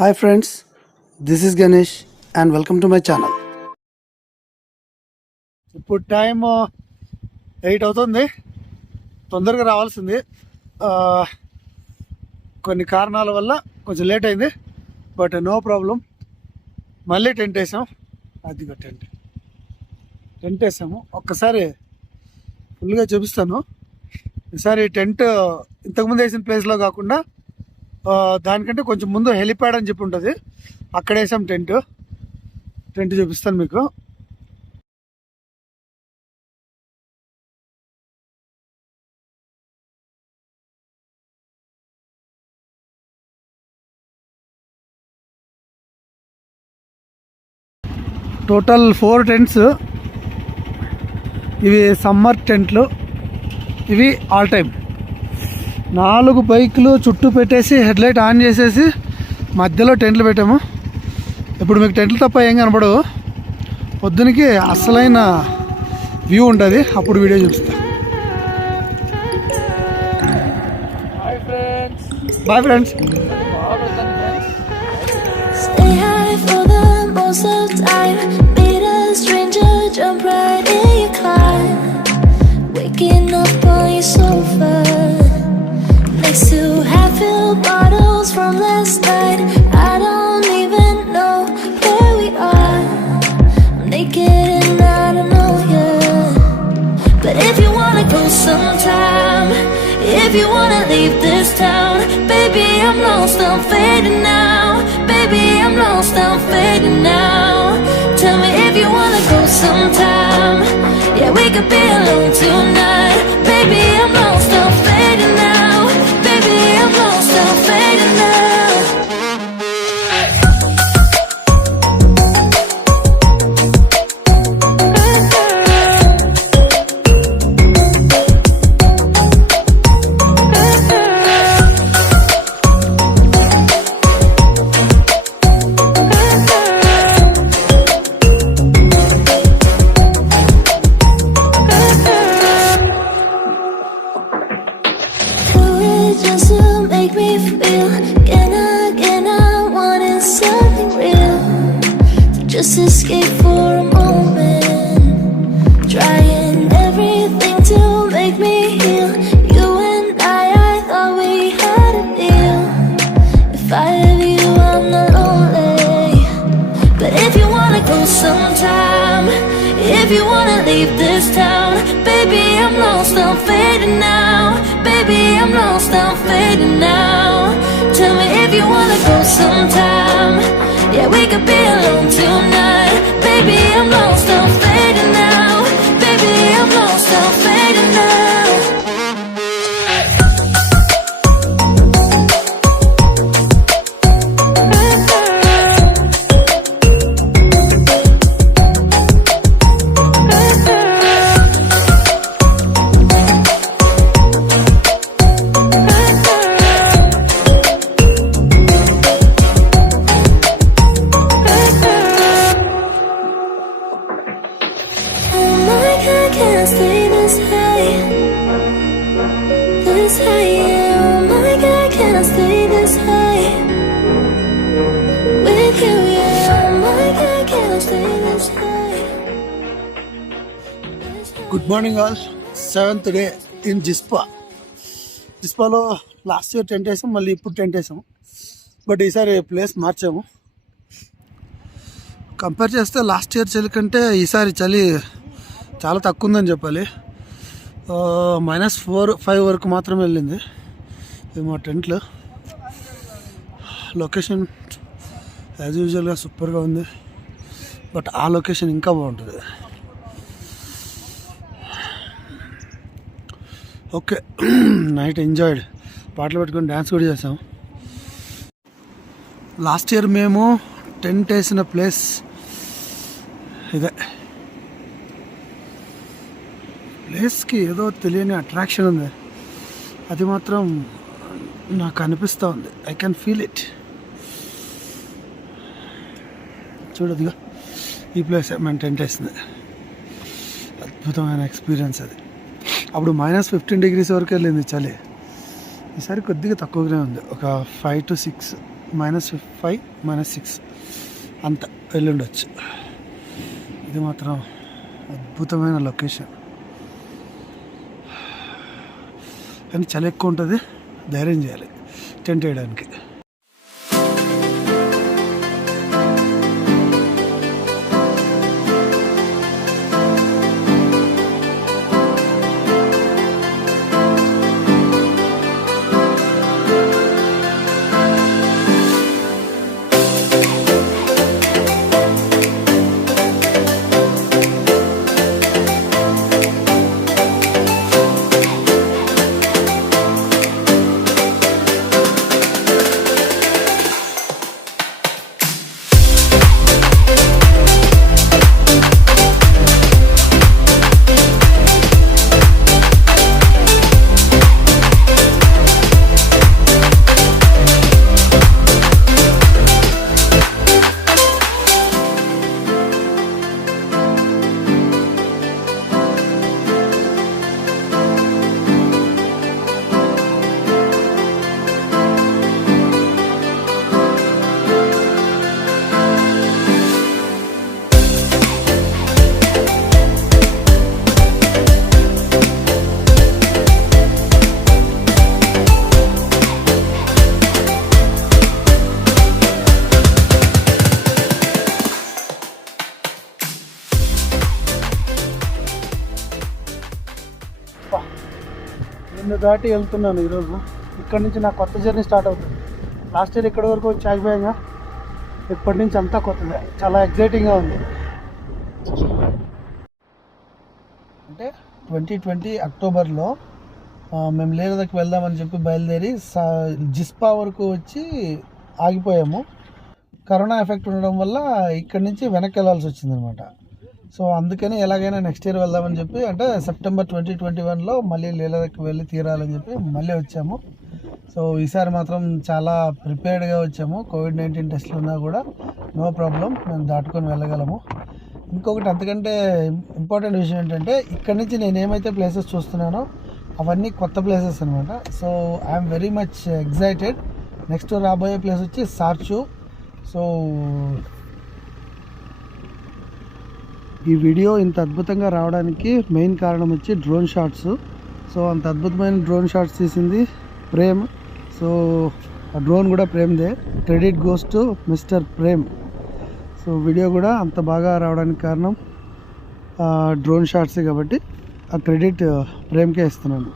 Hi friends, this is Ganesh and welcome to my channel. ఇప్పుడు టైం 8 అవుతుంది. తొందరగా రావాల్సింది, కొన్ని కారణాల వల్ల కొంచెం లేట్ అయింది. But no problem. మళ్ళీ టెంట్ వేసాం. అదిగో టెంట్ వేసాము. ఒక్కసారి ఫుల్గా చూపిస్తాను. ఈసారి టెంట్ ఇంతకుముందు వేసిన ప్లేస్లో కాకుండా దానికంటే కొంచెం ముందు హెలిప్యాడ్ అని చెప్పి ఉంటుంది, అక్కడ వేసాం టెంట్ చూపిస్తాను మీకు. టోటల్ 4 టెంట్స్. ఇవి సమ్మర్ టెంట్లు, ఇవి ఆల్ టైమ్. 4 బైకులు చుట్టూ పెట్టేసి హెడ్లైట్ ఆన్ చేసేసి మధ్యలో టెంట్లు పెట్టాము. ఇప్పుడు మీకు టెంట్లు తప్ప ఏం కనపడవు. పొద్దునకి అసలైన వ్యూ ఉంటుంది, అప్పుడు వీడియో చూపిస్తా. Bye friends. Waking up on your sofa next to half-filled bottles from last night. I don't even know where we are. I'm naked and I don't know you. But if you wanna go sometime, if you wanna leave this town, baby I'm lost, I'm fading now. Baby I'm lost, I'm fading now. Tell me if you wanna go sometime. Yeah, we could be alone tonight. Baby, I'm lost, I'm fading now. Baby, I'm lost, I'm fading now. Just to make me feel again I wanted something real, to just escape for a moment, trying everything to make me heal. You and I thought we had a deal. If I have you, I'm not lonely. But if you wanna go sometime, if you wanna leave this town, baby I'm lost, I'm fading now. Baby, I'm lost, I'm fading now. Tell me if you wanna go sometime. Yeah, we could be alone tonight. Baby, I'm lost, I'm fading now. Baby, I'm lost, I'm fading now. Good morning all. 7th day in జిస్పాలో last year tent వేసాం, మళ్ళీ ఇప్పుడు టెంట్ వేసాం. బట్ ఈసారి ప్లేస్ మార్చాము. కంపేర్ చేస్తే last year చలి కంటే ఈసారి చలి చాలా తక్కువ ఉందని చెప్పాలి. -4-5 వరకు మాత్రమే వెళ్ళింది. ఇది మా టెంట్లు. లొకేషన్ యాజ్ యూజువల్గా సూపర్గా ఉంది, బట్ ఆ లొకేషన్ ఇంకా బాగుంటుంది. Okay, night enjoyed. పాటలు పెట్టుకొని డ్యాన్స్ కూడా చేసాం. లాస్ట్ ఇయర్ మేము టెంట్ వేసిన ప్లేస్ ఇదే. ప్లేస్కి ఏదో తెలియని అట్రాక్షన్ ఉంది, అది మాత్రం నాకు అనిపిస్తూ ఉంది. I can feel it. చూడదుగా, ఈ ప్లేస్ మేము టెంట్ వేసింది. అద్భుతమైన ఎక్స్పీరియన్స్ అది. అప్పుడు -15 degrees వరకు వెళ్ళింది చలి. ఈసారి కొద్దిగా తక్కువగానే ఉంది, ఒక 5 to 6 -5 -6 అంత వెళ్ళుండొచ్చు. ఇది మాత్రం అద్భుతమైన లొకేషన్, కానీ చలి ఎక్కువ ఉంటుంది, ధైర్యం చేయాలి టెంట్ వేయడానికి. నిన్ను దాటి వెళ్తున్నాను ఈరోజు. ఇక్కడ నుంచి నా కొత్త జర్నీ స్టార్ట్ అవుతుంది. లాస్ట్ ఇయర్ ఇక్కడ వరకు వచ్చి ఆగిపోయాగా, ఇప్పటి నుంచి అంతా కొత్తదే, చాలా ఎగ్జైటింగ్గా ఉంది. అంటే 2020 అక్టోబర్లో మేము లేహ్ లదాఖ్ వెళ్దామని చెప్పి బయలుదేరి జిస్పా వరకు వచ్చి ఆగిపోయాము. కరోనా ఎఫెక్ట్ ఉండడం వల్ల ఇక్కడి నుంచి వెనక్కి వెళ్ళాల్సి వచ్చిందనమాట. సో అందుకని ఎలాగైనా నెక్స్ట్ ఇయర్ వెళ్దామని చెప్పి, అంటే సెప్టెంబర్ 2021లో మళ్ళీ లేహ్ లదాఖ్ వెళ్ళి తీరాలని చెప్పి మళ్ళీ వచ్చాము. సో ఈసారి మాత్రం చాలా ప్రిపేర్డ్గా వచ్చాము. COVID-19 టెస్ట్లు ఉన్నా కూడా నో ప్రాబ్లం, మేము దాటుకొని వెళ్ళగలము. ఇంకొకటి అంతకంటే ఇంపార్టెంట్ విషయం ఏంటంటే, ఇక్కడి నుంచి నేను ఏమైతే ప్లేసెస్ చూస్తున్నానో అవన్నీ కొత్త ప్లేసెస్ అనమాట. So I'm very much excited. Next రాబోయే ప్లేస్ వచ్చి సార్చు. సో ఈ వీడియో ఇంత అద్భుతంగా రావడానికి మెయిన్ కారణం వచ్చి డ్రోన్ షాట్స్. సో అంత అద్భుతమైన డ్రోన్ షాట్స్ తీసింది ప్రేమ్. సో ఆ డ్రోన్ కూడా ప్రేమ్దే. Credit goes to mister Prem. So video కూడా అంత బాగా రావడానికి కారణం డ్రోన్ షాట్సే కాబట్టి ఆ క్రెడిట్ ప్రేమ్కే ఇస్తున్నాను.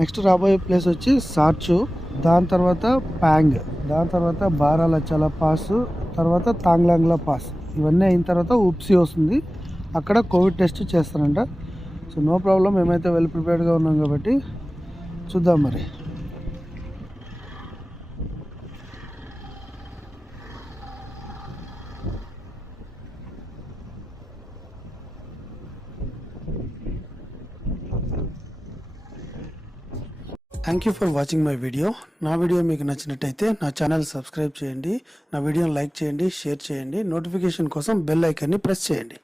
నెక్స్ట్ రాబోయే ప్లేస్ వచ్చి సార్చు, దాని తర్వాత ప్యాంగ్, దాని తర్వాత బారాలచల పాస్, తర్వాత తాంగ్లాంగ్లా పాస్. ఇవన్నీ అయిన తర్వాత ఉప్సీ వస్తుంది. అక్కడ కోవిడ్ టెస్ట్ చేస్తారంట. సో నో ప్రాబ్లం, మేమైతే వెల్ ప్రిపేర్డ్గా ఉన్నాం కాబట్టి చూద్దాం మరి. Thank you for watching my video. నా వీడియో మీకు నచ్చినట్టయితే నా ఛానల్ సబ్స్క్రైబ్ చేయండి, నా వీడియోని లైక్ చేయండి, షేర్ చేయండి, నోటిఫికేషన్ కోసం బెల్ ఐకాన్ని ప్రెస్ చేయండి.